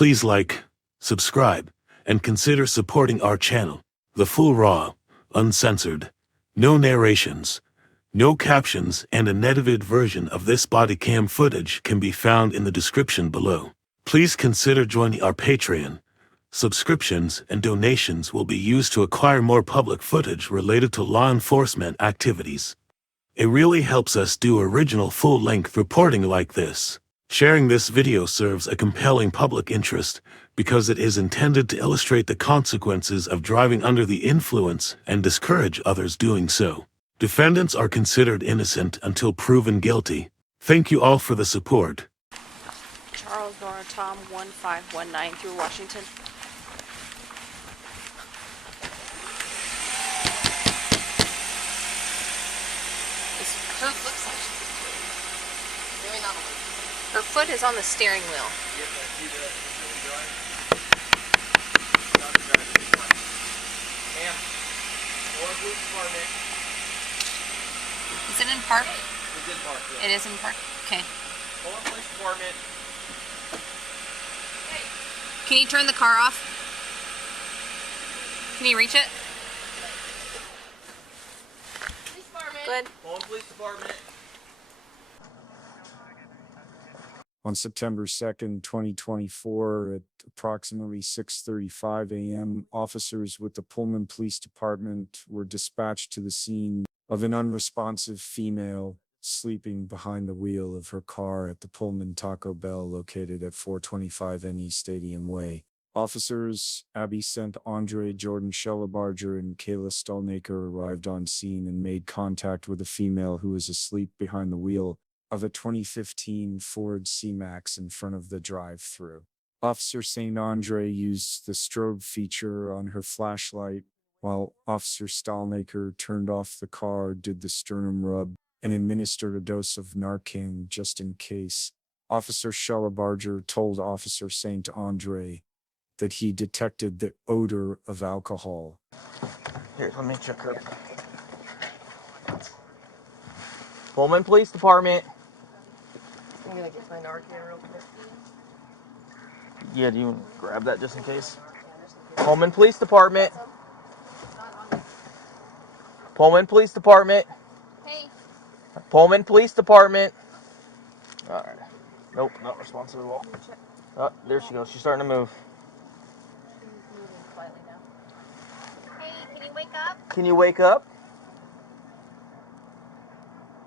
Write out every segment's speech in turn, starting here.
Please like, subscribe, and consider supporting our channel. The full raw, uncensored, no narrations, no captions, and an edited version of this body cam footage can be found in the description below. Please consider joining our Patreon. Subscriptions and donations will be used to acquire more public footage related to law enforcement activities. It really helps us do original full-length reporting like this. Sharing this video serves a compelling public interest because it is intended to illustrate the consequences of driving under the influence and discourage others doing so. Defendants are considered innocent until proven guilty. Thank you all for the support. Charles Nora Tom 1519 through Washington. Her foot's like maybe not a little. Her foot is on the steering wheel. Ma'am, police department. Is it in park? It's in park. Yeah. It is in park. Okay. Police department. Can you turn the car off? Can you reach it? Police department. Good. Police department. On September 2nd, 2024, at approximately 6:35 a.m., officers with the Pullman Police Department were dispatched to the scene of an unresponsive female sleeping behind the wheel of her car at the Pullman Taco Bell located at 425 NE Stadium Way. Officers Abby St. Andre, Jordan Shellabarger, and Kayla Stalnaker arrived on scene and made contact with a female who was asleep behind the wheel of a 2015 Ford C-Max in front of the drive-thru. Officer St. Andre used the strobe feature on her flashlight, while Officer Stalnaker turned off the car, did the sternum rub, and administered a dose of Narcan just in case. Officer Shellabarger told Officer St. Andre that he detected the odor of alcohol. Here, let me check her. Pullman Police Department. I'm gonna get my Narcan real quick. Yeah, do you want to grab that just in case? Pullman Police Department. Pullman Police Department. Hey. Pullman Police Department. Alright. Nope, not responsive at all. Oh, there she goes. She's starting to move. She's moving slightly now. Hey, can you wake up? Can you wake up?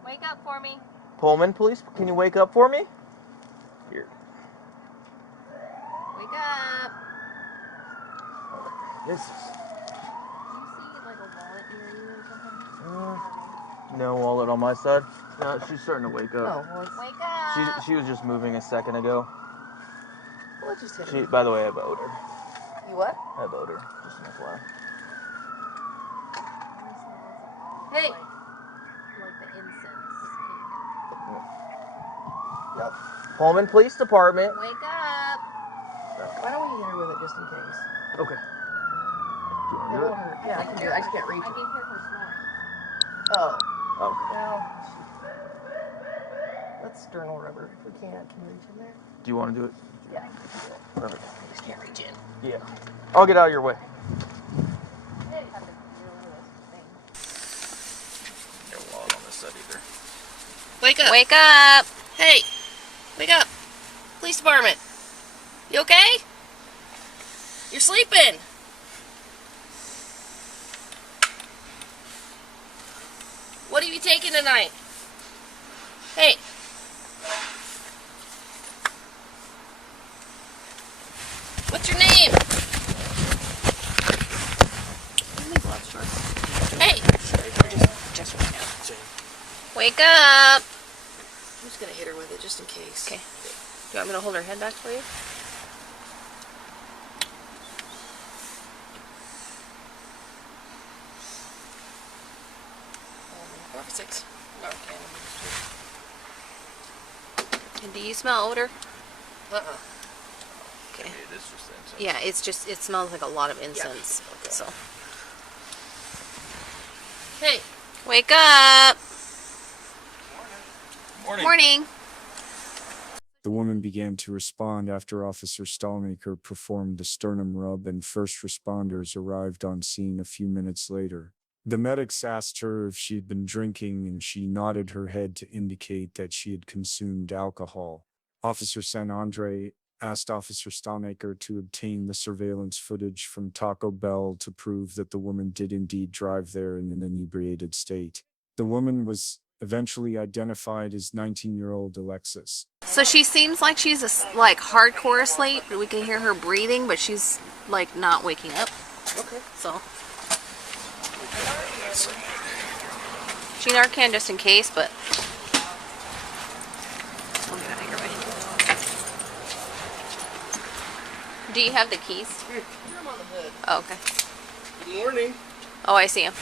Wake up for me. Pullman Police, can you wake up for me? Here. Wake up. This is... Do you see like a wallet near you or something? No wallet on my side. No, she's starting to wake up. Oh, well, Wake up. She was just moving a second ago. let's just hit it. By the way, I have odor. You what? I have odor. Just an FYI. Hey. Like the incense. Yep. Pullman Police Department. Wake up. Why don't we hit her with it just in case? Okay. Do you want It to do won't hurt. Yeah, I can do it. I just can't reach I it. can hear her snoring. Oh. it? Okay. Well, let's sternal rubber if we can. Can you reach in there? Do you want to do it? Yeah. Perfect. I just can't reach in. Yeah. I'll get out of your way. Hey. No wallet on this side either. Wake up. Wake up. Hey. Wake up. Police department. You okay? You're sleeping. What have you taken tonight? Hey. What's your name? Hey. Just right now. Wake up. I'm just gonna hit her with it just in case. Okay. Do you want me to hold her head back for you? Six. Narcan. And do you smell odor? Uh-uh. Okay. It is just incense. Yeah, it's just, it smells like a lot of incense. Okay. So. Hey, wake up. Morning. Morning. The woman began to respond after Officer Stalnaker performed the sternum rub and first responders arrived on scene a few minutes later. The medics asked her if she had been drinking and she nodded her head to indicate that she had consumed alcohol. Officer San Andre asked Officer Stalnaker to obtain the surveillance footage from Taco Bell to prove that the woman did indeed drive there in an inebriated state. The woman was eventually identified as 19-year-old Alexis. So she seems like she's like hardcore asleep. We can hear her breathing, but she's like not waking up. Okay. So she Narcan just in case, but we'll get out of your way. Do you have the keys? I'm on the hood. Oh, okay. Good morning. Oh, I see him.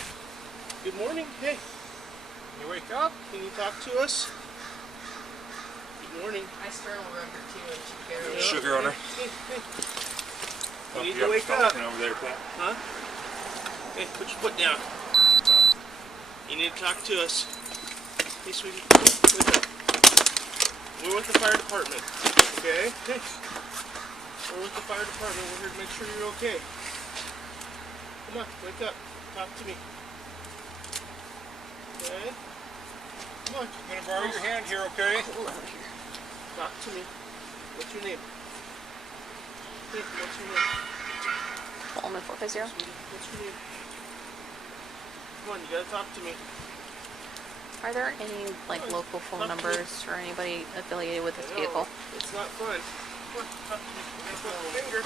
Good morning. Hey. You wake up? Can you talk to us? Good morning. I sternal rubbed her too, and she barely. Sugar on her. Hey. You need to wake up. Over there, Pat. Huh? Hey, put your foot down. You need to talk to us. Hey, sweetie. Wake up. We're with the fire department. Okay? Hey. We're with the fire department. We're here to make sure you're okay. Come on, wake up. Talk to me. Okay? Come on. I'm gonna borrow your hand here, okay? Pull out here. Talk to me. What's your name? Hey, what's your name? Pullman 450. Sweetie, what's your name? Come on, you gotta talk to me. Are there any like local phone numbers or anybody affiliated with this vehicle? It's not fun. Come on, talk to me. I'm gonna put my finger.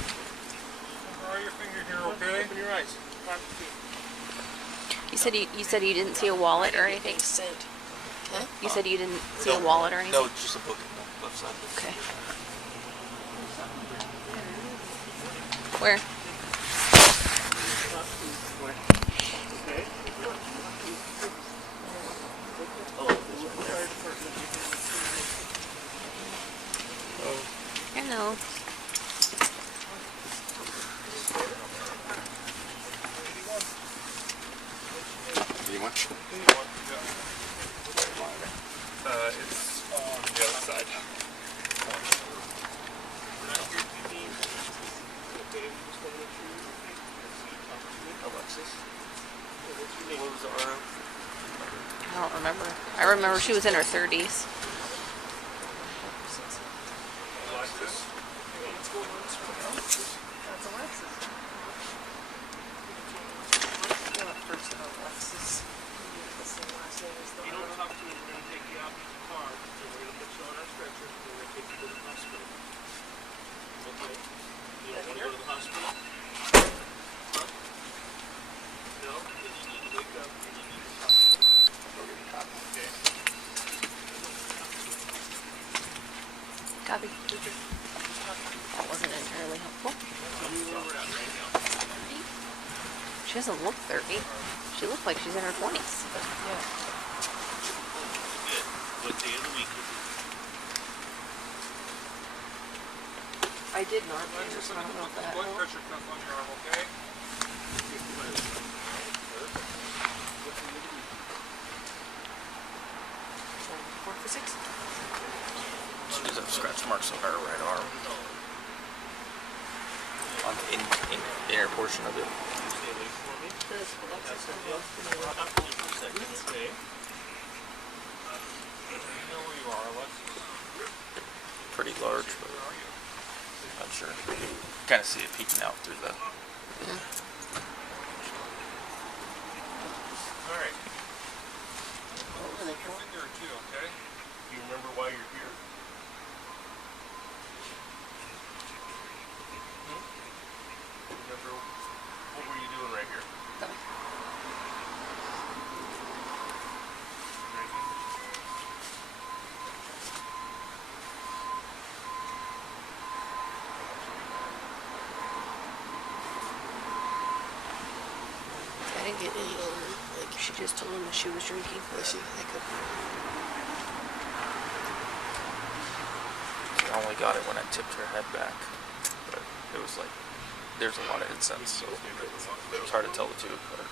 Borrow your finger here, Come on, okay? open your eyes. Talk to me. You said you didn't see a wallet or anything. Huh? You said you didn't see a wallet or anything. No, just a book on the left side. Okay. Where? Talk to me. Where? Okay? Oh, we're with the fire department. I know. You want? It's on the other side. Alexis. What was the RO? I don't remember. I remember she was in her 30s. Alexis. That's Alexis. First of Alexis. That's the last name is the You don't talk to me, we're gonna take you out in the car, and we're gonna put you on our stretcher, and we're gonna take you to the hospital. Okay? You don't wanna go to the hospital? Huh? No? Then you need to wake up and you need to talk to me. Okay? Copy. That wasn't entirely helpful. Tell me where we're at right now. She doesn't look 30. She looks like she's in her 20s. Yeah. Good. What day of the week is it? I did Narcan, just I don't know if that Blood helped. pressure cuff on your arm, okay? Four for six. She does have scratch marks on her right arm. On the inner portion of it. Stay away from me. Does Alexis have love for me? Talk to me for a second, okay? You know where you are, Alexis? Pretty large, but I'm sure. Kind of see it peeking out through the. Alright. Your finger or two, okay? Do you remember why you're here? Remember, what were you doing right here? I didn't get any on her. Like, she just told him that she was drinking. Was she? I could. I only got it when I tipped her head back, but it was like there's a lot of incense, so it was hard to tell the two. But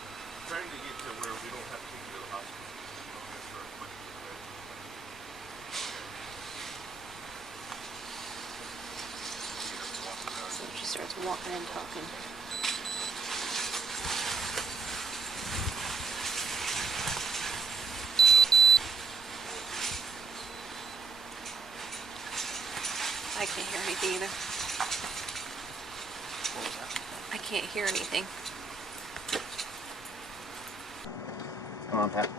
Trying to get to where we don't have to take you to the hospital. starts walking and talking. I can't hear anything either. What was that? I can't hear anything. Come on, Pat.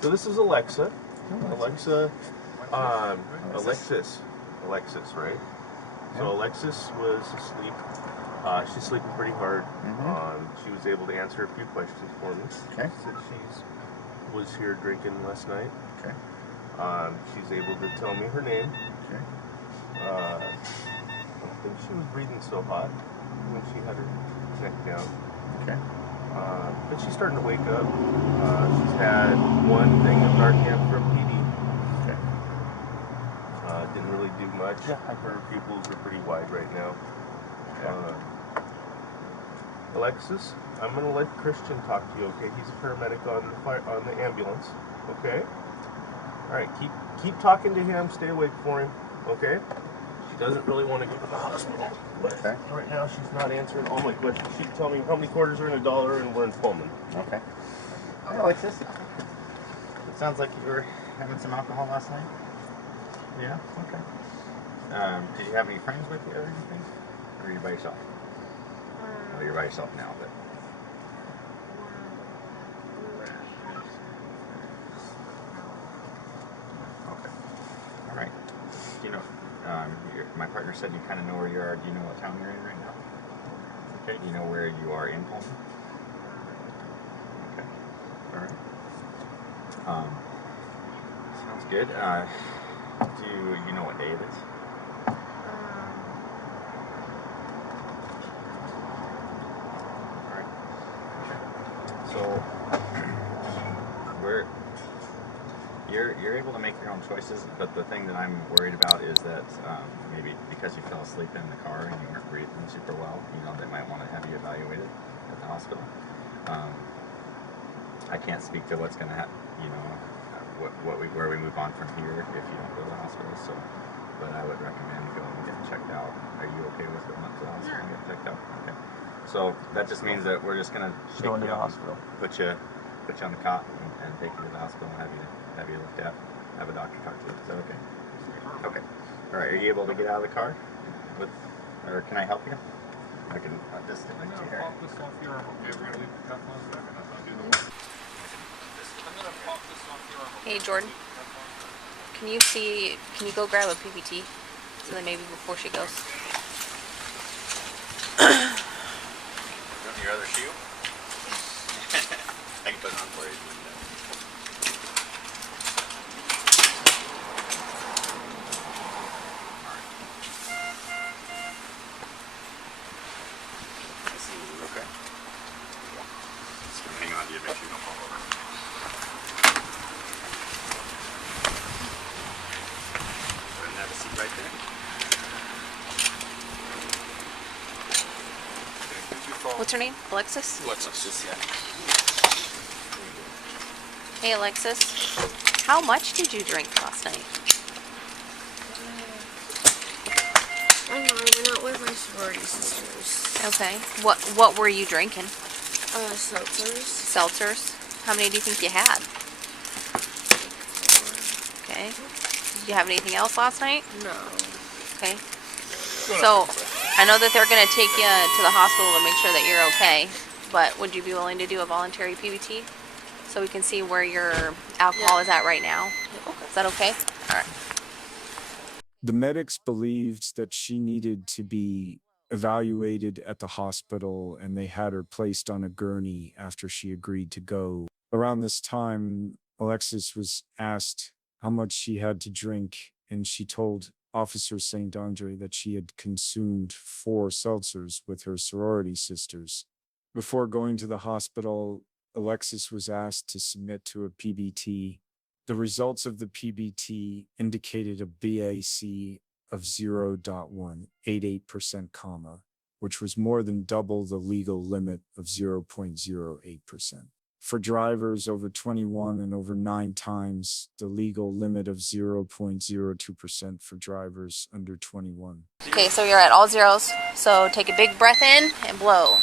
So this is Alexa. Alexa. Alexis, right? So Alexis was asleep. She's sleeping pretty hard. She was able to answer a few questions for me. Okay. Said she was here drinking last night. Okay. She's able to tell me her name. Okay. I don't think she was breathing so hot when she had her neck down. Okay. But she's starting to wake up. She's had one thing of Narcan for a PD. Okay. Didn't really do much. Her pupils are pretty wide right now. Alexis, I'm gonna let Christian talk to you. Okay, he's a paramedic on the ambulance. Okay. All right, keep talking to him. Stay awake for him. Okay. She doesn't really want to go to the hospital, but right now she's not answering all my questions. She can tell me how many quarters are in $1 and we're in Pullman. Okay. Hey, Alexis. It sounds like you were having some alcohol last night. Yeah. Okay. Did you have any friends with you or anything? Or are you by yourself? Well, you're by yourself now, but. Okay. All right. You know, my partner said you kind of know where you are. Do you know what town you're in right now? Okay. Do you know where you are in Pullman? Okay. All right. Sounds good. Do you know what day it is? All right. Okay. So you're able to make your own choices, but the thing that I'm worried about is that maybe because you fell asleep in the car and you weren't breathing super well, they might want to have you evaluated at the hospital. I can't speak to what's going to happen, where we move on from here if you don't go to the hospital. So, but I would recommend going and getting checked out. Are you okay with going up to the hospital and getting checked out? Okay. So that just means that we're just going to Go into the hospital. Put you on the cot and take you to the hospital and have you looked at. Have a doctor talk to you. Is that okay? Okay. All right. Are you able to get out of the car? Or can I help you? I can just stick I'm this gonna here. pop this off your arm, okay? We're gonna leave the cuff on a second. I'll do the work. I'm gonna pop this off your arm. Hey, Jordan. Can you go grab a PPT? So then maybe before she goes. You want your other shoe? I can put it on for you. Okay. Just gonna hang on to you, make sure you don't fall over. Go ahead and have a seat right there. What's her name? Alexis? Alexis, yeah. Hey, Alexis. How much did you drink last night? I don't know, I went out with my sorority sisters. Okay. What were you drinking? Seltzers. Seltzers? How many do you think you had? Okay. Did you have anything else last night? No. Okay. So, I know that they're going to take you to the hospital to make sure that you're okay, but would you be willing to do a voluntary PBT so we can see where your alcohol is at right now? Is that okay? All right. The medics believed that she needed to be evaluated at the hospital, and they had her placed on a gurney after she agreed to go. Around this time, Alexis was asked how much she had to drink, and she told Officer St. Andre that she had consumed 4 seltzers with her sorority sisters. Before going to the hospital, Alexis was asked to submit to a PBT. The results of the PBT indicated a BAC of 0.188%, which was more than double the legal limit of 0.08%. for drivers over 21 and over 9 times the legal limit of 0.02% for drivers under 21. Okay, so you're at all zeros. So take a big breath in and blow.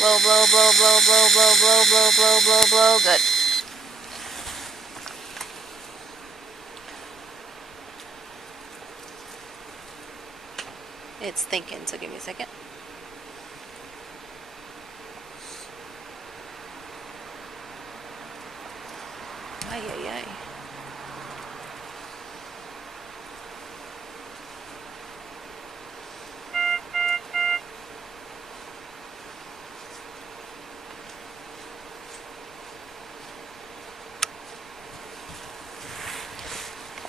Blow, blow, blow, blow, blow, blow, blow, blow, blow, blow, blow. Good. It's thinking, so give me a second. Ay, ay, ay.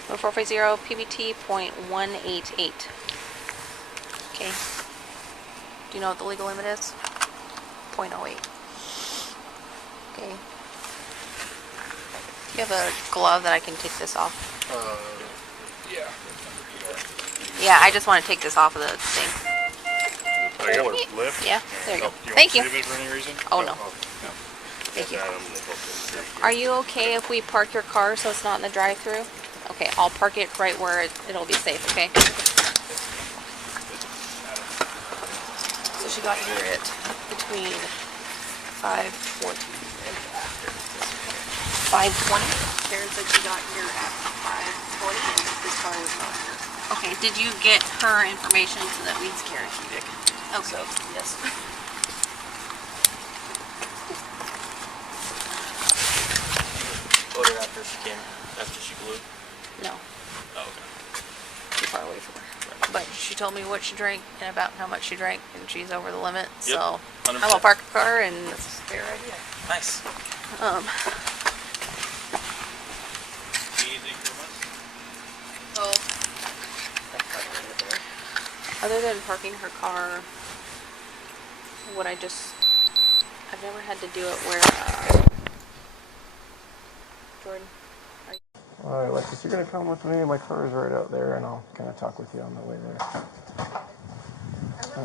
Oh, 450 PBT .188. Okay. Do you know what the legal limit is? 0.08. Okay. Do you have a glove that I can take this off? Yeah. Yeah, I just want to take this off of the thing. There you go. Lift? Yeah, there you go. Do you Thank you. want to save it for any reason? Oh, no. No. Thank you. Are you okay if we park your car so it's not in the drive-thru? Okay, I'll park it right where it'll be safe, okay? So she got here at between 5:14 and 5:20. Karen said she got here at 5:20 and this car was not here. Okay, did you get her information so that we'd scare Cubic? Okay, so, yes. Voted after she came, after she blew. No, Oh, okay. too far away from her. But she told me what she drank and about how much she drank, and she's over the limit. Yep, So 100%. I'm gonna park her car, and that's a fair idea. Nice. Anything from us? Oh. Other than parking her car, I've never had to do it where, Jordan. Alright, Alexis, you're gonna come with me. My car is right out there, and I'll kind of talk with you on the way there.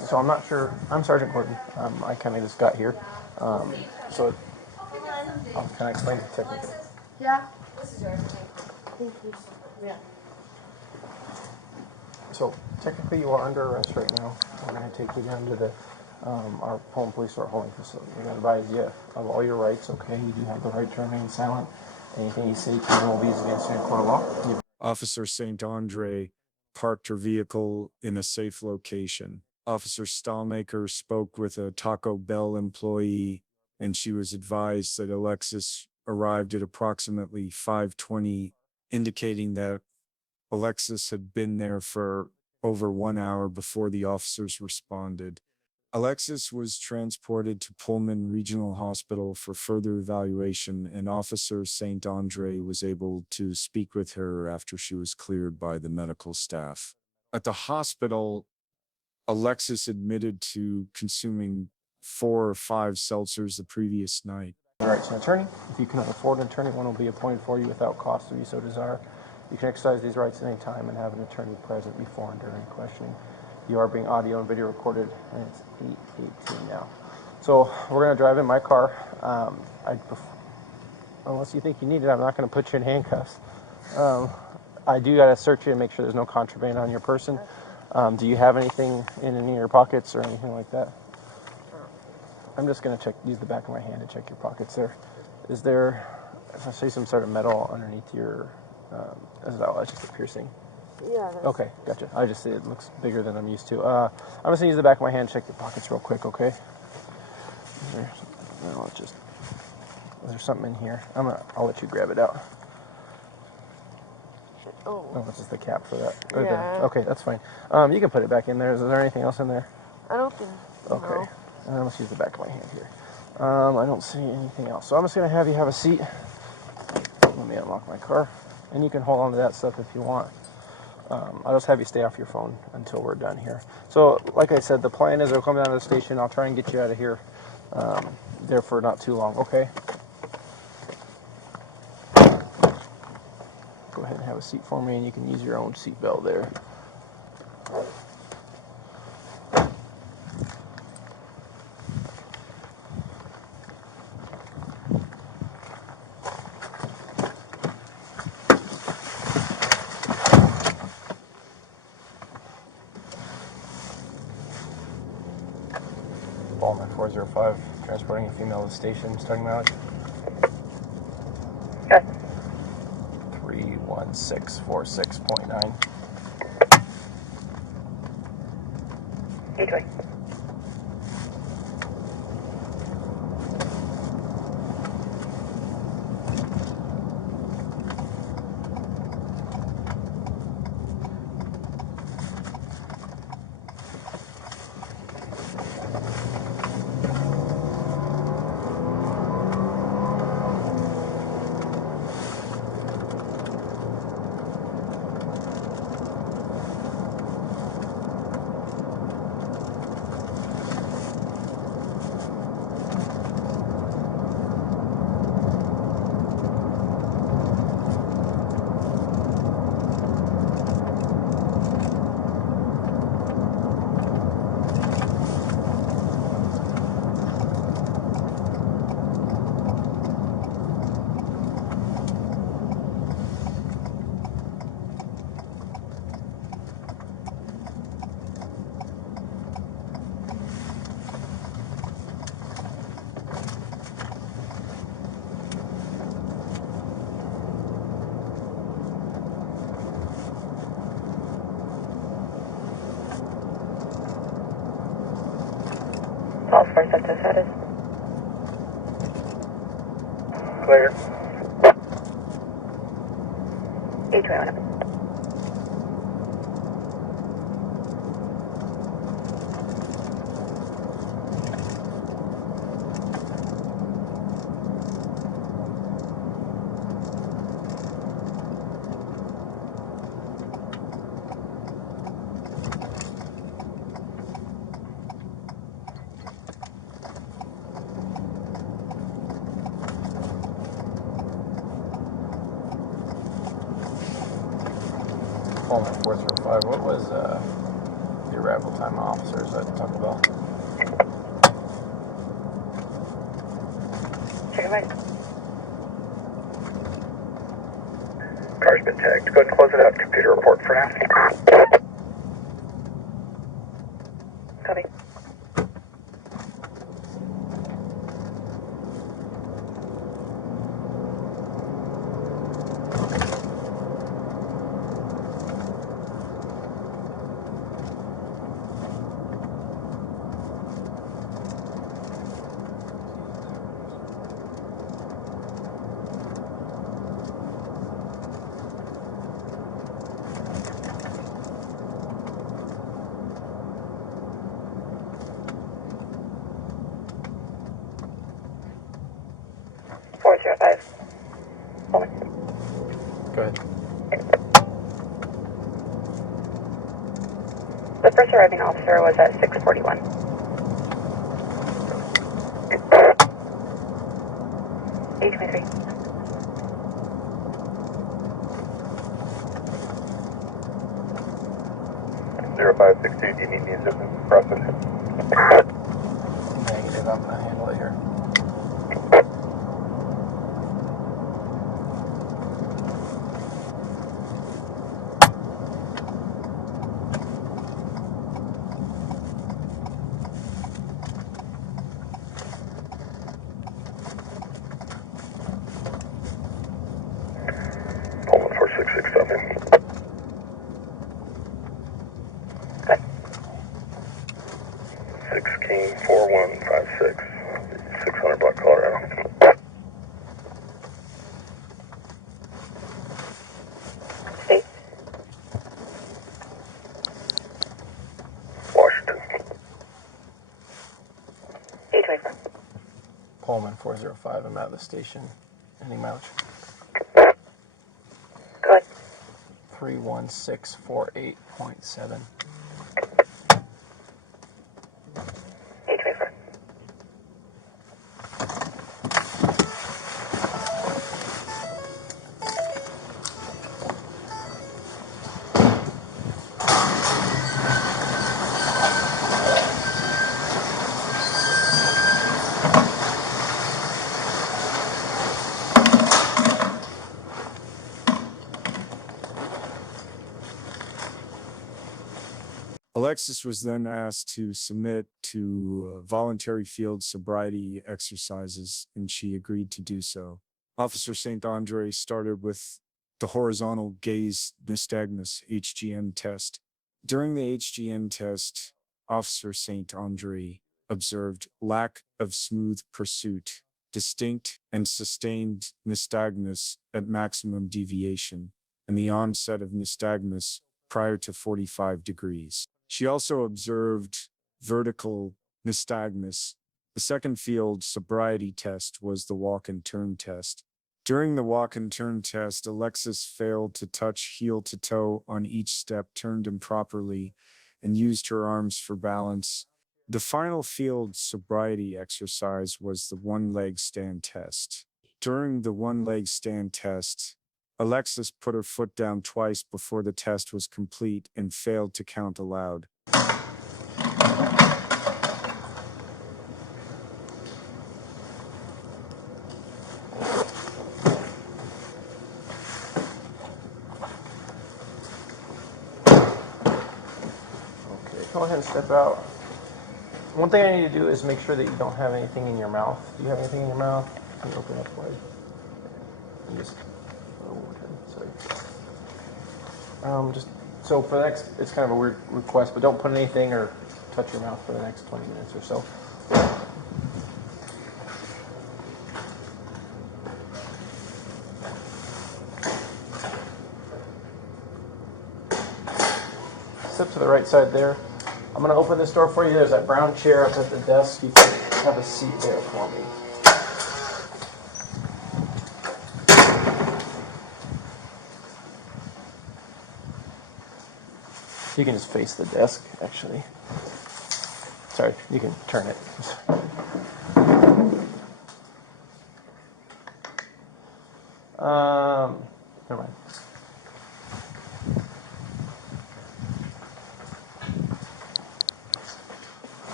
So I'm not sure. I'm Sergeant Gordon. I kind of just got here. So can I explain the technique? Yeah. This is yours. Thank you. Yeah. So technically, you are under arrest right now. We're going to take you down to the our Pullman Police holding facility. We're going to advise you of all your rights. Okay, you do have the right to remain silent. Anything you say can will be against you in court of law. Officer St. Andre parked her vehicle in a safe location. Officer Stalnaker spoke with a Taco Bell employee, and she was advised that Alexis arrived at approximately 5:20, indicating that Alexis had been there for over 1 hour before the officers responded. Alexis was transported to Pullman Regional Hospital for further evaluation, and Officer St. Andre was able to speak with her after she was cleared by the medical staff. At the hospital, Alexis admitted to consuming 4 or 5 seltzers the previous night. Your rights to an attorney. If you cannot afford an attorney, one will be appointed for you without cost if you so desire. You can exercise these rights at any time and have an attorney present before and during questioning. You are being audio and video recorded, and it's 8:18 now. So we're going to drive in my car. Unless you think you need it, I'm not going to put you in handcuffs. I do got to search you and make sure there's no contraband on your person. Do you have anything in any of your pockets or anything like that? I'm just going to use the back of my hand to check your pockets there. Is there, I see some sort of metal underneath your, is that just a piercing? Yeah. Okay, gotcha. I just see it looks bigger than I'm used to. I'm just gonna use the back of my hand to check your pockets real quick, okay? Is there something in here? I'll let you grab it out. Oh. Oh, this is the cap for that. Yeah. Okay, that's fine. You can put it back in there. Is there anything else in there? I don't think. Okay. Let's use the back of my hand here. I don't see anything else. So I'm just gonna have you have a seat. Let me unlock my car, and you can hold on to that stuff if you want. I'll just have you stay off your phone until we're done here. So, like I said, the plan is I'll come down to the station. I'll try and get you out of here there for not too long, okay? Go ahead and have a seat for me, and you can use your own seat belt there. Pullman 405, transporting a female to the station, starting mileage. Okay. 31646.9. Each way. All four sets of status. Clear. Each way on it. Pullman 405, what was the arrival time of officers at Taco Bell? Check it right. Car's been tagged. Go ahead and close it out. Computer report for now. Copy. Pullman. Go ahead. The first arriving officer was at 6:41. H23. 0562, do you need any assistance processing? Negative, I'm going to handle it here. Pullman 4667. Good. 6 King 4156. 600 block Colorado. State. Washington. H24. Pullman 405, I'm at the station. Any mileage? Good. 31648.7. H24. Alexis was then asked to submit to voluntary field sobriety exercises, and she agreed to do so. Officer St. Andre started with the horizontal gaze nystagmus HGN test. During the HGN test, Officer St. Andre observed lack of smooth pursuit, distinct and sustained nystagmus at maximum deviation, and the onset of nystagmus prior to 45 degrees. She also observed vertical nystagmus. The second field sobriety test was the walk and turn test. During the walk and turn test, Alexis failed to touch heel to toe on each step, turned improperly, and used her arms for balance. The final field sobriety exercise was the one-leg stand test. During the one-leg stand test, Alexis put her foot down twice before the test was complete and failed to count aloud. Okay, go ahead and step out. One thing I need to do is make sure that you don't have anything in your mouth. Do you have anything in your mouth? Can you open up wide? Just, just so for the next, it's kind of a weird request, but don't put anything or touch your mouth for the next 20 minutes or so. Step to the right side there. I'm going to open this door for you. There's that brown chair up at the desk. You can have a seat there for me. You can just face the desk, actually. Sorry, you can turn it. Never mind.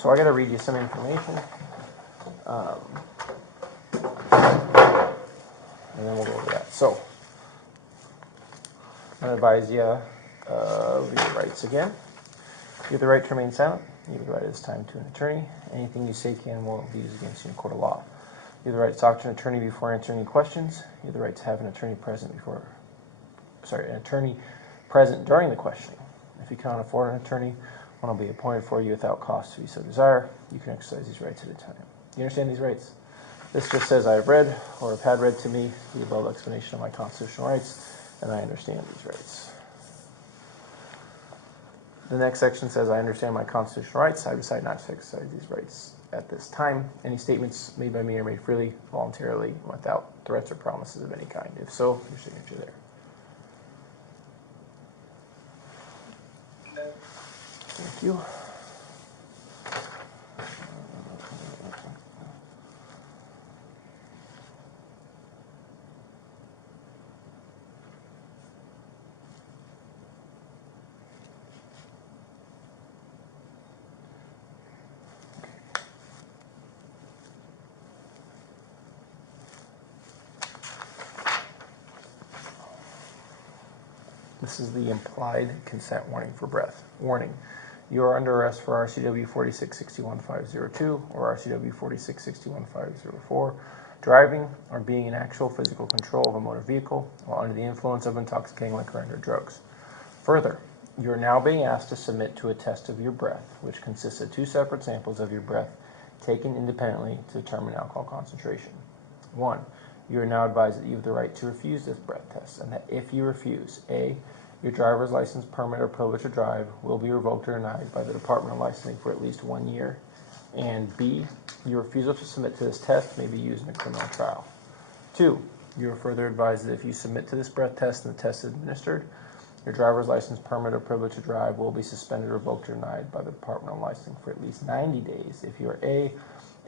So I got to read you some information, and then we'll go over that. So I'm going to advise you of your rights again. You have the right to remain silent. You have the right at this time to an attorney. Anything you say can and will be used against you in court of law. You have the right to talk to an attorney before answering any questions. You have the right to have an attorney present during the questioning. If you cannot afford an attorney, one will be appointed for you without cost if you so desire. You can exercise these rights at a time. Do you understand these rights? This just says I have read or have had read to me the above explanation of my constitutional rights, and I understand these rights. The next section says I understand my constitutional rights. I decide not to exercise these rights at this time. Any statements made by me are made freely, voluntarily, without threats or promises of any kind. If so, your signature there. Thank you. This is the implied consent warning for breath. Warning. You are under arrest for RCW 46-61502 or RCW 46-61504, driving or being in actual physical control of a motor vehicle while under the influence of intoxicating liquor and or drugs. Further, you are now being asked to submit to a test of your breath, which consists of 2 separate samples of your breath taken independently to determine alcohol concentration. 1. You are now advised that you have the right to refuse this breath test, and that if you refuse, A, your driver's license, permit, or privilege to drive will be revoked or denied by the Department of Licensing for at least 1 year, and B, your refusal to submit to this test may be used in a criminal trial. 2, you are further advised that if you submit to this breath test and the test is administered, your driver's license, permit, or privilege to drive will be suspended, revoked, or denied by the Department of Licensing for at least 90 days if you are A,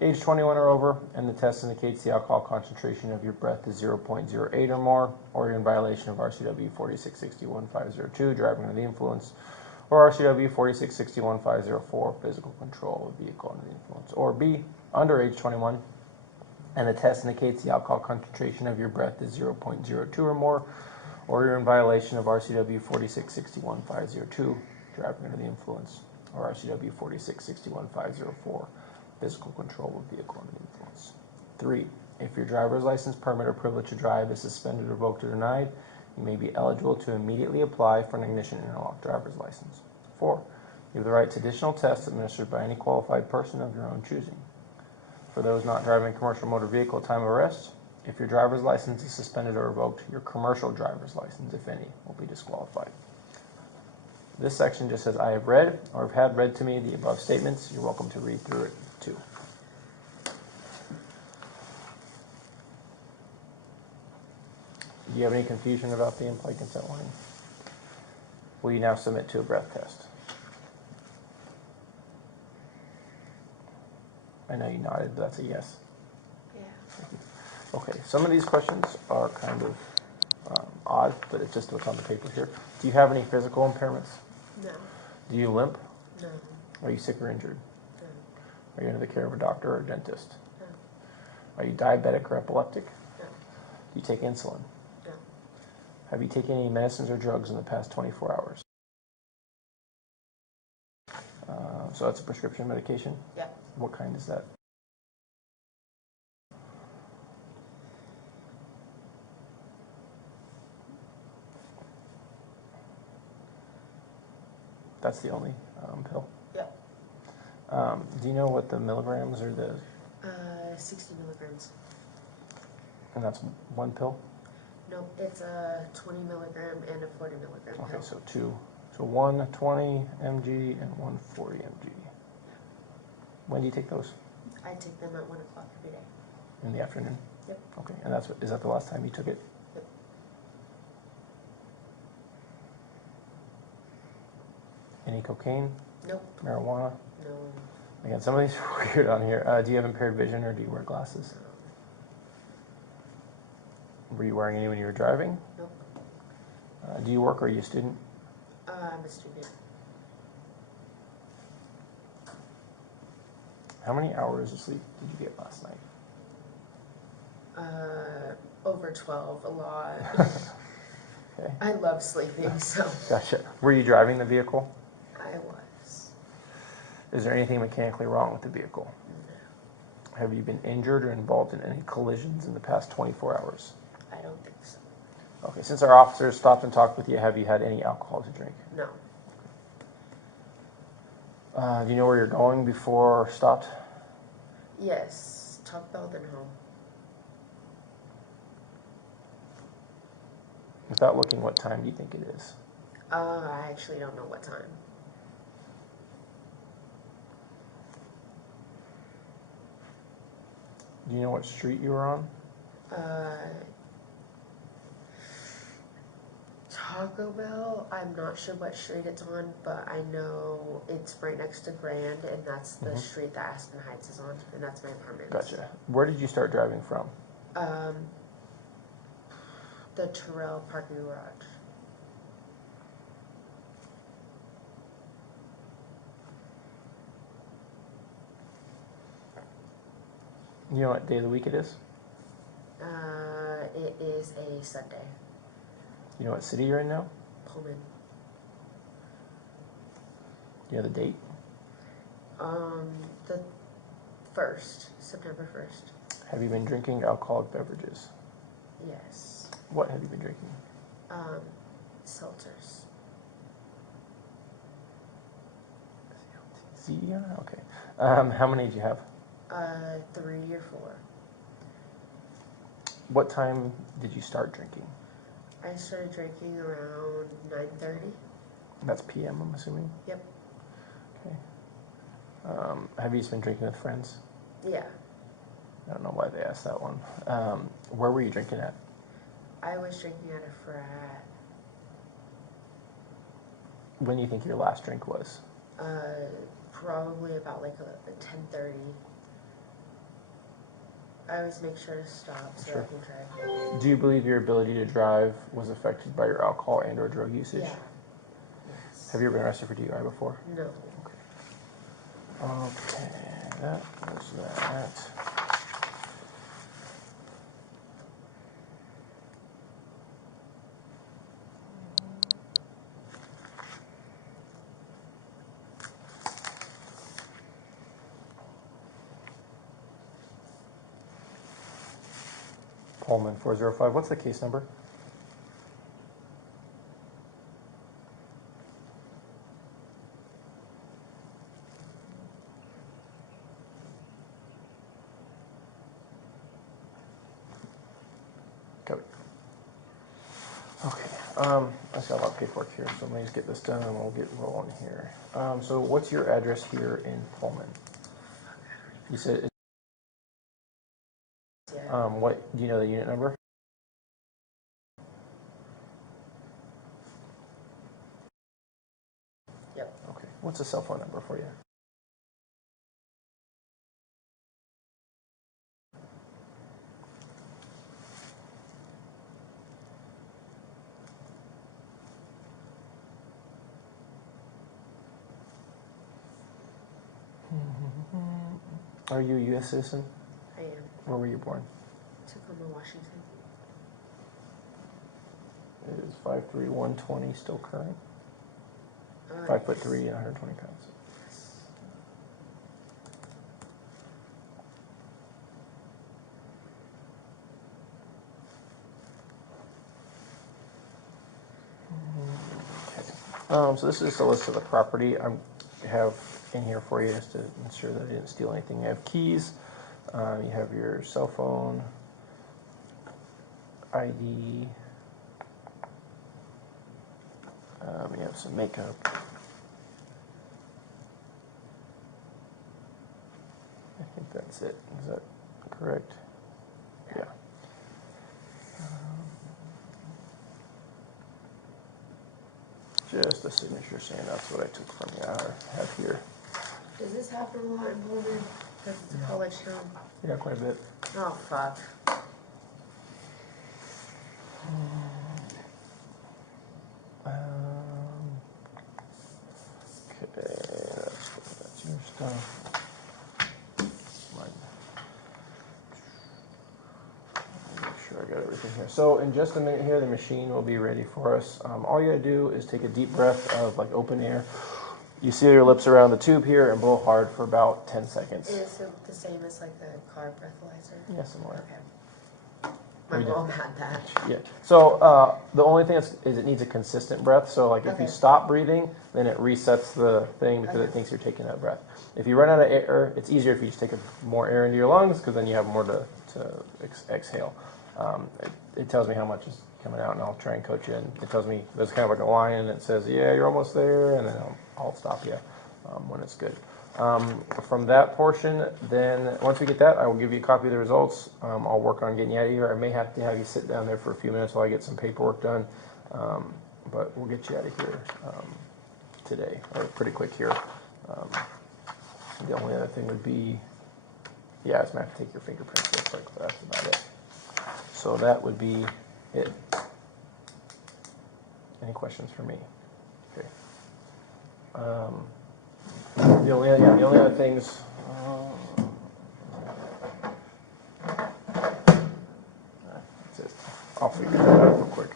Age 21 or over, and the test indicates the alcohol concentration of your breath is 0.08 or more, or you're in violation of RCW 4661.502, driving under the influence, or RCW 4661.504, physical control of vehicle under the influence, or B, under age 21, and the test indicates the alcohol concentration of your breath is 0.02 or more, or you're in violation of RCW 4661.502, driving under the influence, or RCW 4661.504, physical control of vehicle under the influence. 3. If your driver's license, permit, or privilege to drive is suspended, revoked, or denied, you may be eligible to immediately apply for an ignition interlock driver's license. 4. You have the right to additional tests administered by any qualified person of your own choosing. For those not driving a commercial motor vehicle at time of arrest, if your driver's license is suspended or revoked, your commercial driver's license, if any, will be disqualified. This section just says, I have read or have had read to me the above statements. You're welcome to read through it too. Do you have any confusion about the implied consent warning? Will you now submit to a breath test? I know you nodded, but that's a yes. Yeah. Okay, some of these questions are kind of odd, but it's just what's on the paper here. Do you have any physical impairments? No. Do you limp? No. Are you sick or injured? No. Are you under the care of a doctor or a dentist? No. Are you diabetic or epileptic? No. Do you take insulin? No. Have you taken any medicines or drugs in the past 24 hours? So that's a prescription medication? Yeah. What kind is that? That's the only pill? Yeah. Do you know what the milligrams or the... 60 milligrams. And that's one pill? No, it's a 20 milligram and a 40 milligram Okay, pill. so two. So one 20 mg and one 40 mg. When do you take those? I take them at 1 o'clock every day. In the afternoon? Yep. Okay, and is that the last time you took it? Yep. Any cocaine? Nope. Marijuana? No. Again, some of these are weird on here. Do you have impaired vision or do you wear glasses? Were you wearing any when you were driving? Nope. Do you work or are you a student? I'm a student. How many hours of sleep did you get last night? Over 12, a lot. Okay. I love sleeping, so. Gotcha. Were you driving the vehicle? I was. Is there anything mechanically wrong with the vehicle? No. Have you been injured or involved in any collisions in the past 24 hours? I don't think so. Okay, since our officers stopped and talked with you, have you had any alcohol to drink? No. Do you know where you're going before stopped? Yes. Taco Bell then home. Without looking, what time do you think it is? I actually don't know what time. Do you know what street you were on? Taco Bell, I'm not sure what street it's on, but I know it's right next to Grand, and that's the street that Aspen Heights is on, and that's my apartment. Gotcha. Where did you start driving from? The Terrell parking garage. You know what day of the week it is? It is a Sunday. You know what city you're in now? Pullman. You know the date? The 1st, September 1st. Have you been drinking alcoholic beverages? Yes. What have you been drinking? Seltzers. CER? Okay. How many did you have? 3 or 4. What time did you start drinking? I started drinking around 9:30. That's PM, I'm assuming? Yep. Okay. Have you just been drinking with friends? Yeah. I don't know why they asked that one. Where were you drinking at? I was drinking at a frat. When do you think your last drink was? Probably about like a 10:30. I always make sure to stop so Sure. I can drive. Do you believe your ability to drive was affected by your alcohol and or drug usage? Yeah. Yes. Have you ever been arrested for DUI before? No. Okay, that was that. Pullman 405. What's the case number? Copy. Okay. I just got a lot of paperwork here, so let me just get this done and we'll get rolling here. So what's your address here in Pullman? You said. What do you know the unit number? Yep. Okay. What's the cell phone number for you? Are you a U.S. citizen? I am. Where were you born? Tacoma, Washington. Is 5'3", 120 still current? 5'3" and 120 pounds. Okay. So this is just a list of the property I have in here for you just to ensure that I didn't steal anything. You have keys, you have your cell phone, ID, you have some makeup. I think that's it. Is that correct? Yeah. Just a signature saying that's what I took from you. I have here. Does this happen a lot in Pullman? Because it's a college town. Yeah, quite a bit. Oh, fuck. Okay, that's your stuff. Mine. Make sure I got everything here. So in just a minute here, the machine will be ready for us. All you gotta do is take a deep breath of like open air. You seal your lips around the tube here and blow hard for about 10 seconds. Is it the same as like the car breathalyzer? Yeah, similar. Okay. My mom had that. Yeah. So the only thing is it needs a consistent breath. So like if you Okay. stop breathing, then it resets the thing because it thinks you're taking that breath. If you run out of air, it's easier if you just take more air into your lungs because then you have more to exhale. It tells me how much is coming out, and I'll try and coach you. And it tells me there's kind of like a line, and it says, "Yeah, you're almost there," and then I'll stop you when it's good. From that portion, then once we get that, I will give you a copy of the results. I'll work on getting you out of here. I may have to have you sit down there for a few minutes while I get some paperwork done, but we'll get you out of here today, or pretty quick here. The only other thing would be, yeah, I just have to take your fingerprints real quick, but that's about it. So that would be it. Any questions for me? Okay. The only other things. That's it. I'll figure that out real quick.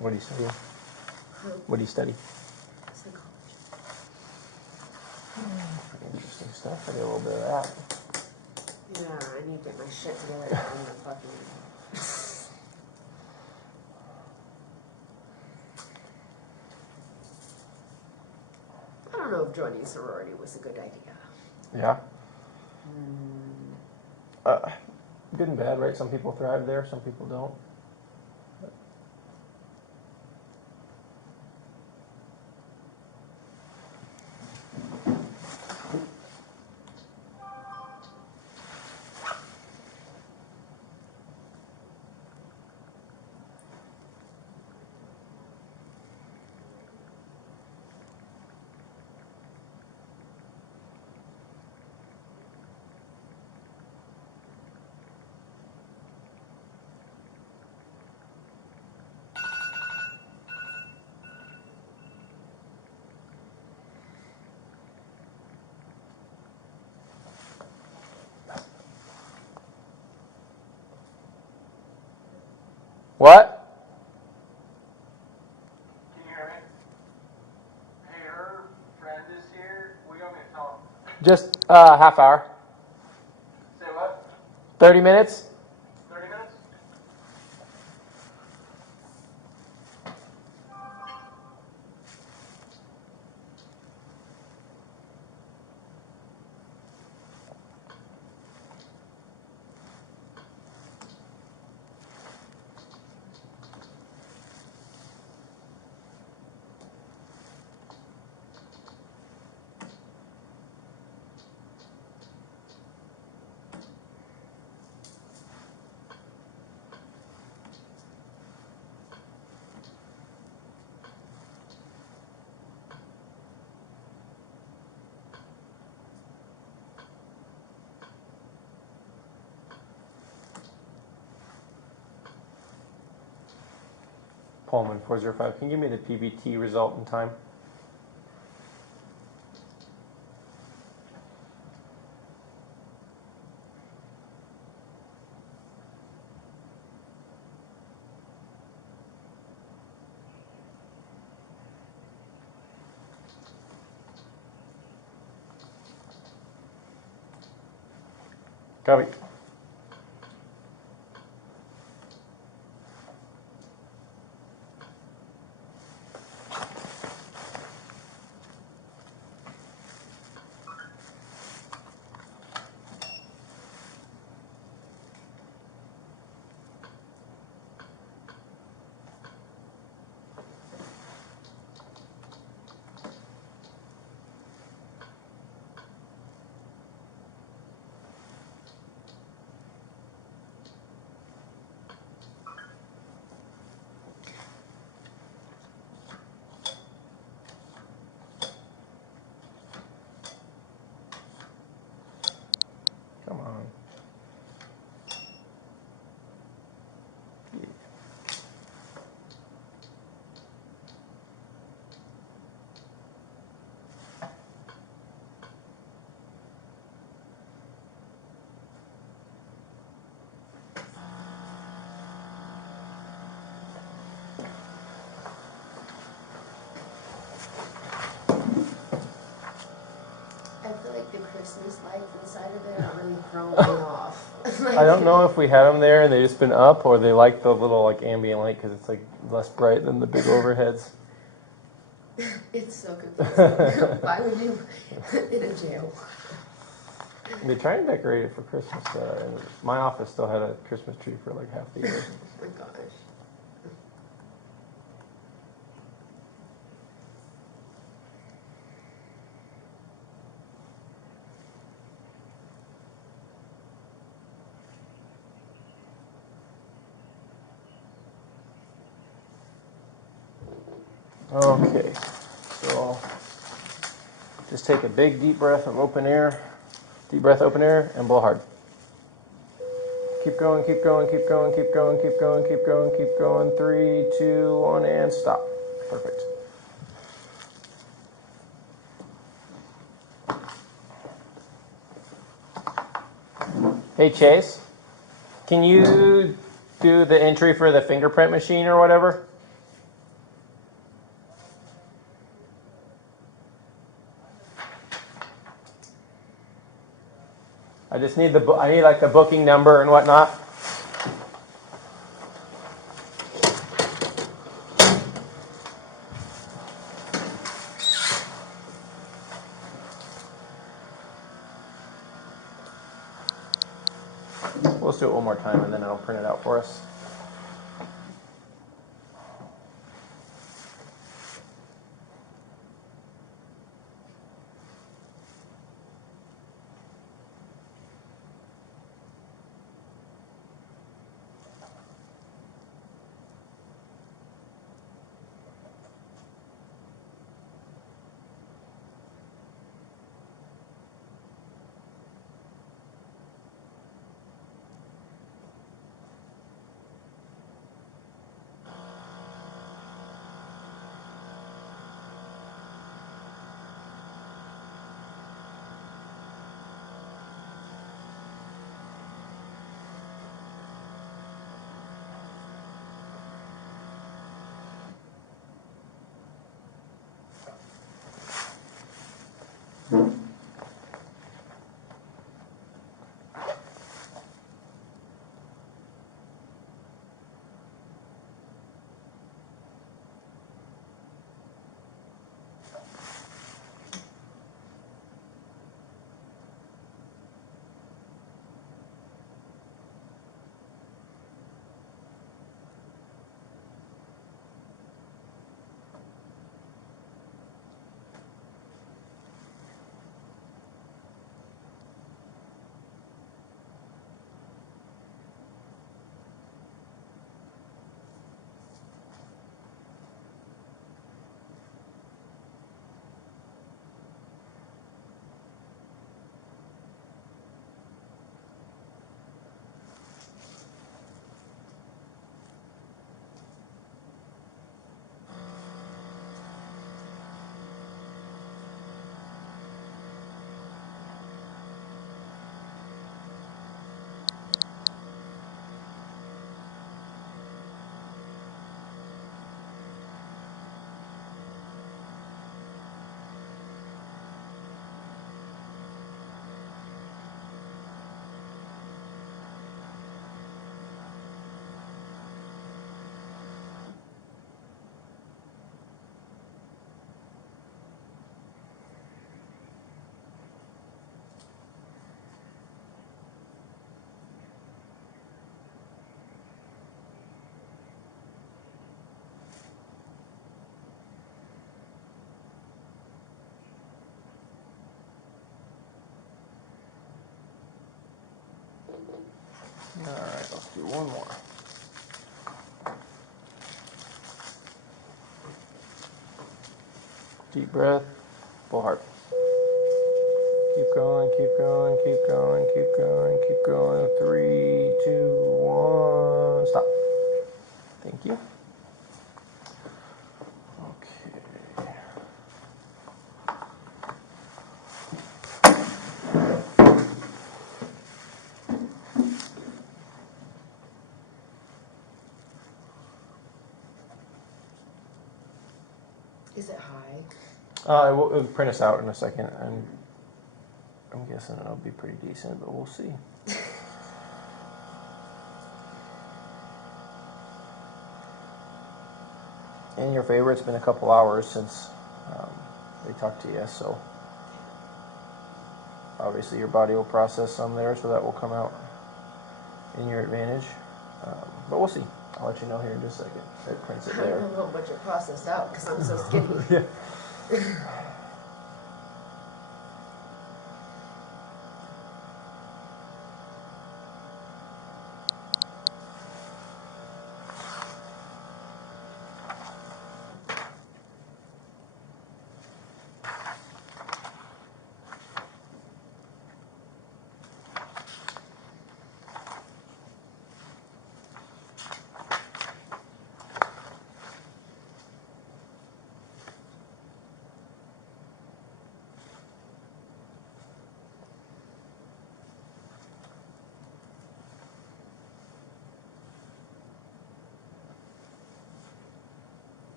What do you study? What do you study? Psychology. Pretty interesting stuff. I did a little bit of that. Yeah, I need to get my shit together and I'm gonna fucking... I don't know if joining a sorority was a good idea. Yeah. Good and bad, right? Some people thrive there, some people don't. What? Can you hear me? Hey, her friend is here. We want me to tell him. Just half hour. Say what? 30 minutes? 30 minutes? Pullman 405. Can you give me the PBT result in time? Copy. Come on. I feel like the Christmas lights inside of it are really throwing me off. I don't know if we had them there and they just been up, or they like the little like ambient light because it's like less bright than the big overheads. It's so confusing. Why would you in a jail? They try and decorate it for Christmas. And my office still had a Christmas tree for like half the year. Oh my gosh. Okay, so just take a big deep breath of open air, deep breath, open air, and blow hard. Keep going, keep going, keep going, keep going, keep going, keep going, keep going. 3, 2, 1, and stop. Perfect. Hey Chase, can you do the entry for the fingerprint machine or whatever? I just need I need like the booking number and whatnot. We'll just do it one more time and then it'll print it out for us. All right, let's do one more. Deep breath, full heart. Keep going, keep going, keep going, keep going, keep going. 3, 2, 1, stop. Thank you. Okay. Is it high? It'll print us out in a second, and I'm guessing it'll be pretty decent, but we'll see. In your favor, it's been a couple hours since they talked to you, so obviously your body will process some there, so that will come out in your advantage. But we'll see. I'll let you know here in just a second. It prints it I there. don't know how much it processed out because I'm so skinny. Yeah.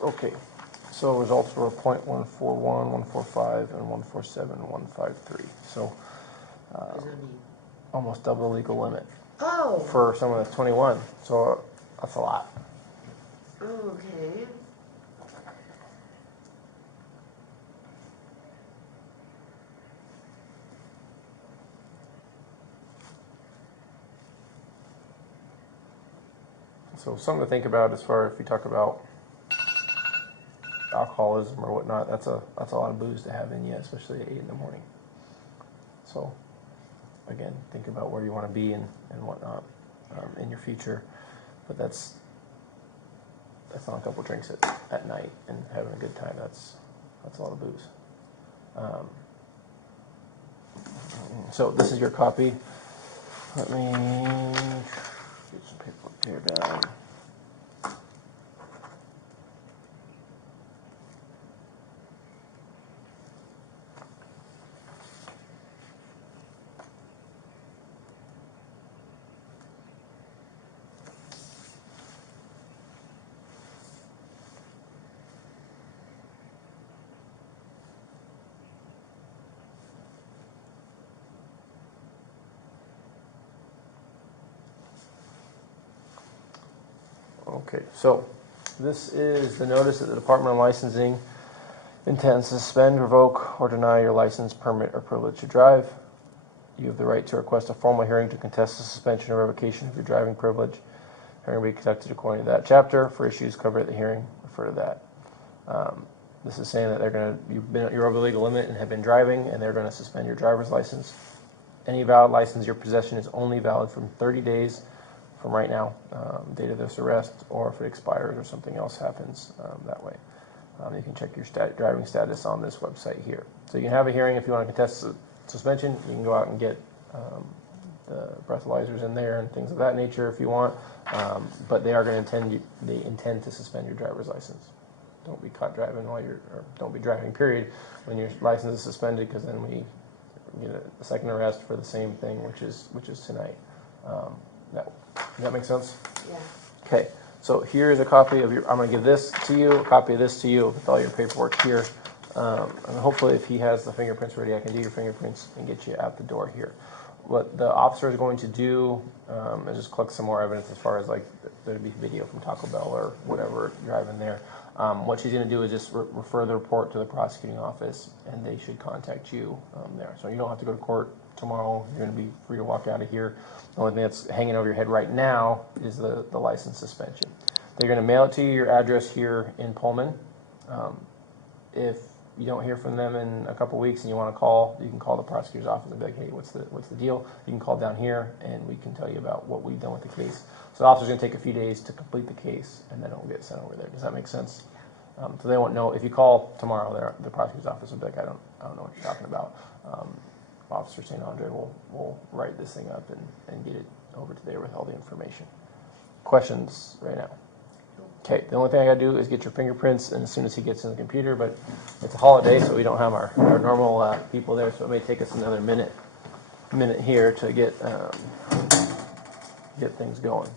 Okay, so results were 0.141, 145, and 147, and 153. So What does that mean? almost double the legal limit Oh. for someone that's 21. So that's a lot. Okay. So something to think about as far as if you talk about alcoholism or whatnot. That's a lot of booze to have in you, especially at 8 in the morning. So again, think about where you want to be and whatnot in your future. But that's not a couple drinks at night and having a good time. That's a lot of booze. So this is your copy. Let me get some paperwork here down. Okay, so this is the notice that the Department of Licensing intends to suspend, revoke, or deny your license, permit, or privilege to drive. You have the right to request a formal hearing to contest the suspension or revocation of your driving privilege. Hearing will be conducted according to that chapter. For issues covered at the hearing, refer to that. This is saying that you're over the legal limit and have been driving, and they're going to suspend your driver's license. Any valid license your possession is only valid from 30 days from right now, date of this arrest, or if it expires or something else happens that way. You can check your driving status on this website here. So you can have a hearing if you want to contest the suspension. You can go out and get the breathalyzers in there and things of that nature if you want. But they are going to intend to suspend your driver's license. Don't be caught driving or don't be driving, period, when your license is suspended, because then we get a second arrest for the same thing, which is tonight. Does that make sense? Yeah. Okay, so here's a copy of I'm going to give this to you, a copy of this to you with all your paperwork here. And hopefully if he has the fingerprints ready, I can do your fingerprints and get you out the door here. What the officer is going to do is just collect some more evidence as far as like there'd be video from Taco Bell or whatever driving there. What she's going to do is just refer the report to the prosecuting office, and they should contact you there. So you don't have to go to court tomorrow. You're going to be free to walk out of here. The only thing that's hanging over your head right now is the license suspension. They're going to mail it to you, your address here in Pullman. If you don't hear from them in a couple weeks and you want to call, you can call the prosecutor's office and be like, hey, what's the deal? You can call down here and we can tell you about what we've done with the case. So the officer's going to take a few days to complete the case, and then it will get sent over there. Does that make sense? So they won't know. If you call tomorrow, the prosecutor's office will be like, I don't know what you're talking about. Officer St. Andre will write this thing up and get it over to there with all the information. Questions right now? Okay, the only thing I got to do is get your fingerprints, and as soon as he gets in the computer, but it's a holiday, so we don't have our normal people there, so it may take us another minute here to get things going.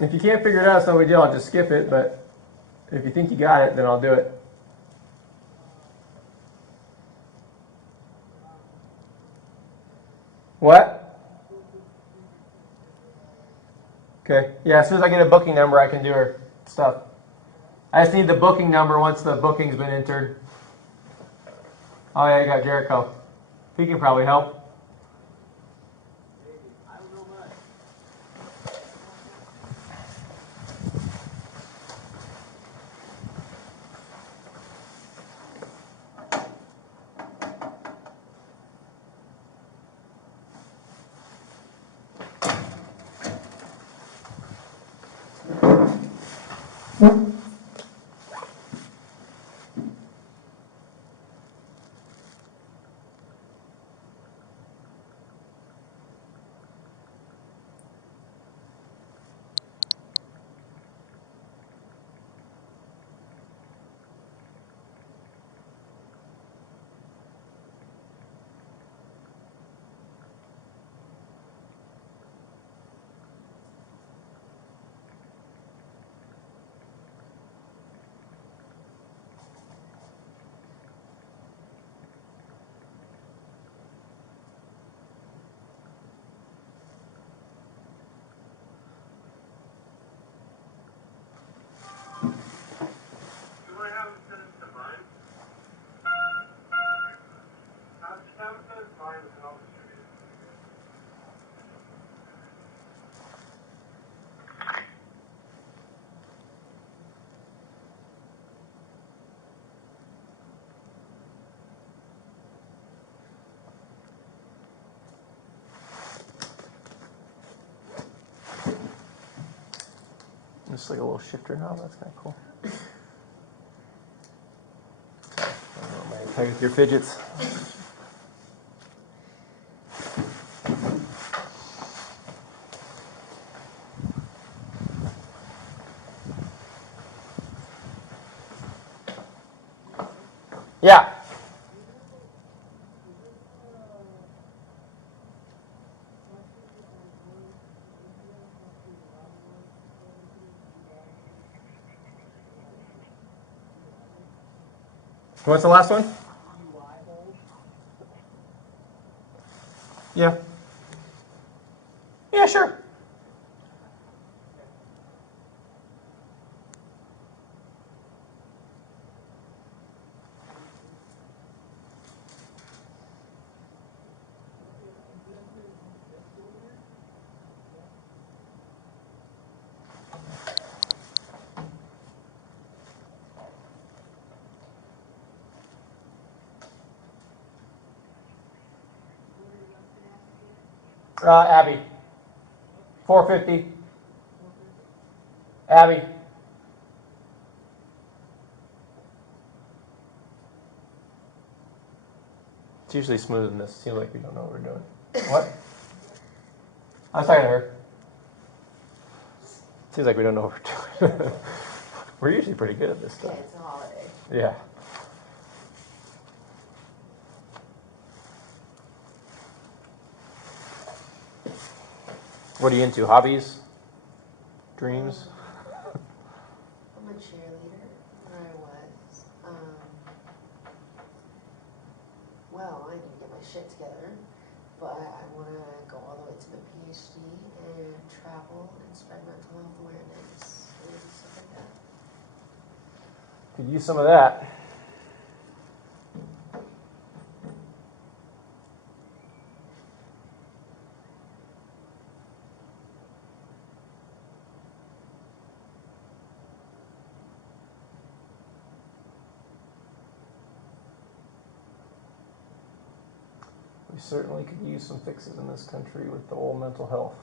If you can't figure it out, it's no big deal. I'll just skip it, but if you think you got it, then I'll do it. What? Okay. Yeah, as soon as I get a booking number, I can do her stuff. I just need the booking number once the booking's been entered. Oh, yeah, you got Jericho. He can probably help. Just like a little shifter knob. That's kind of cool. Sorry, I don't know, man. Play with your fidgets. Yeah. What's the last one? Yeah. Yeah, sure. Abby. 450. Abby. It's usually smoother than this. Seems like we don't know what we're doing. What? I was talking to her. Seems like we don't know what we're doing. We're usually pretty good at this stuff. Yeah, it's a holiday. Yeah. What are you into? Hobbies? Dreams? I'm a cheerleader, or I was. Well, I need to get my shit together, but I want to go all the way to my PhD and travel and spread mental health awareness and stuff like that. Could use some of that. We certainly could use some fixes in this country with the old mental health.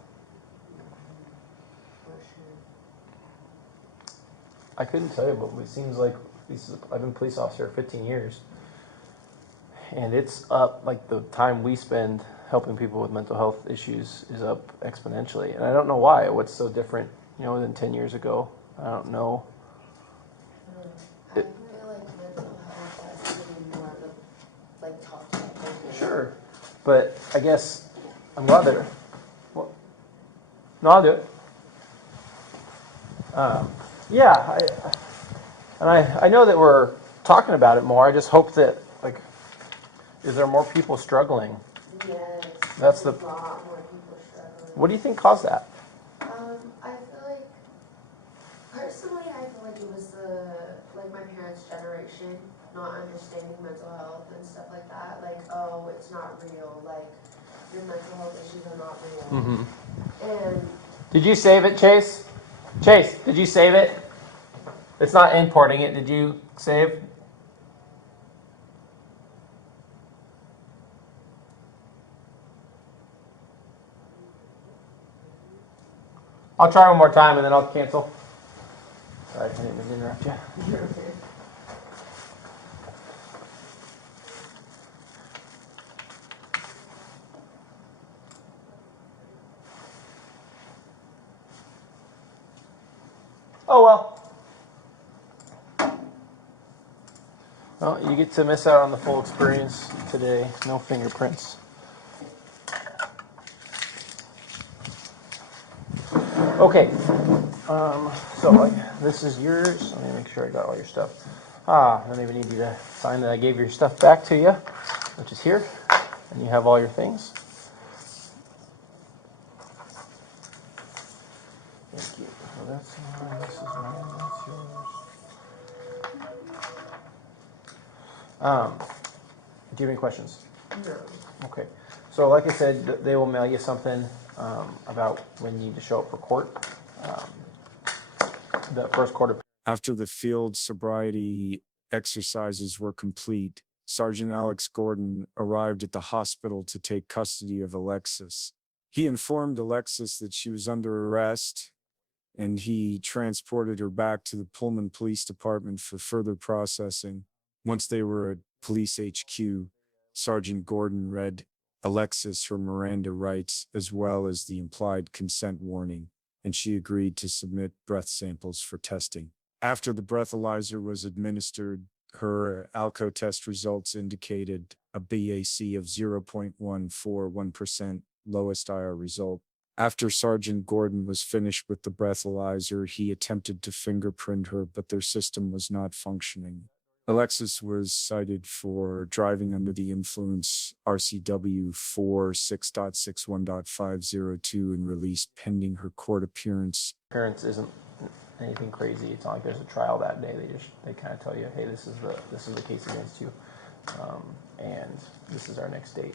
For sure. I couldn't tell you, but it seems like I've been a police officer for 15 years. And it's up, like the time we spend helping people with mental health issues is up exponentially. And I don't know why. What's so different, than 10 years ago? I don't know. I feel like mental health has to be more of the, talked about. Sure. But I guess I'm glad that. What? No, I'll do it. Yeah, I know that we're talking about it more. I just hope that, is there more people struggling? Yes. That's a lot more people struggling. What do you think caused that? I feel like, personally, I feel like it was my parents' generation not understanding mental health and stuff like that. Oh, it's not real. Your mental health issues are not real. Mm-hmm. And Did you save it, Chase? Chase, did you save it? It's not importing it. Did you save? I'll try one more time and then I'll cancel. Sorry, I didn't mean to interrupt you. you're okay. Oh well. Well, you get to miss out on the full experience today. No fingerprints. Okay. So this is yours. Let me make sure I got all your stuff. I don't even need you to sign that I gave your stuff back to you, which is here. And you have all your things. Thank you. So that's mine. This is mine. That's yours. Do you have any questions? No. Okay. So like I said, they will mail you something about when you need to show up for court. The first court of After the field sobriety exercises were complete, Sergeant Alex Gordon arrived at the hospital to take custody of Alexis. He informed Alexis that she was under arrest and he transported her back to the Pullman Police Department for further processing. Once they were at Police HQ, Sergeant Gordon read Alexis her Miranda rights as well as the implied consent warning, and she agreed to submit breath samples for testing. After the breathalyzer was administered, her ALCO test results indicated a BAC of 0.141%, lowest IR result. After Sergeant Gordon was finished with the breathalyzer, he attempted to fingerprint her, but their system was not functioning. Alexis was cited for driving under the influence, RCW 46.61.502, and released pending her court appearance. Appearance isn't anything crazy. It's not like there's a trial that day. They kind of tell you, hey, this is the case against you, and this is our next date.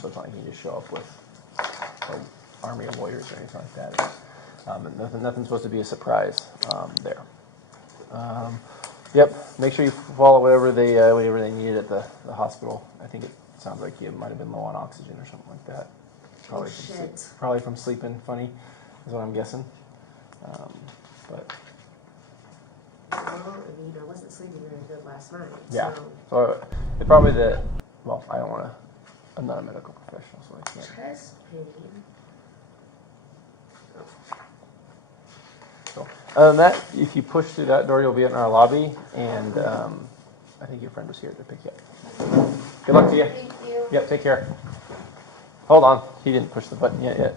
So it's not like you just show up with an army of lawyers or anything like that. And nothing's supposed to be a surprise there. Yep. Make sure you follow whatever they needed at the hospital. I think it sounds like you might have been low on oxygen or something like that. Probably from sleeping funny, is what I'm guessing. But well, I mean, I wasn't sleeping very good last night. yeah. So it's probably well, I don't want to. I'm not a medical professional, so I can't. Chest pain. So, other than that, if you push through that door, you'll be in our lobby, and I think your friend was here to pick you up. Good luck to you. Thank you. Yep, take care. Hold on, he didn't push the button yet.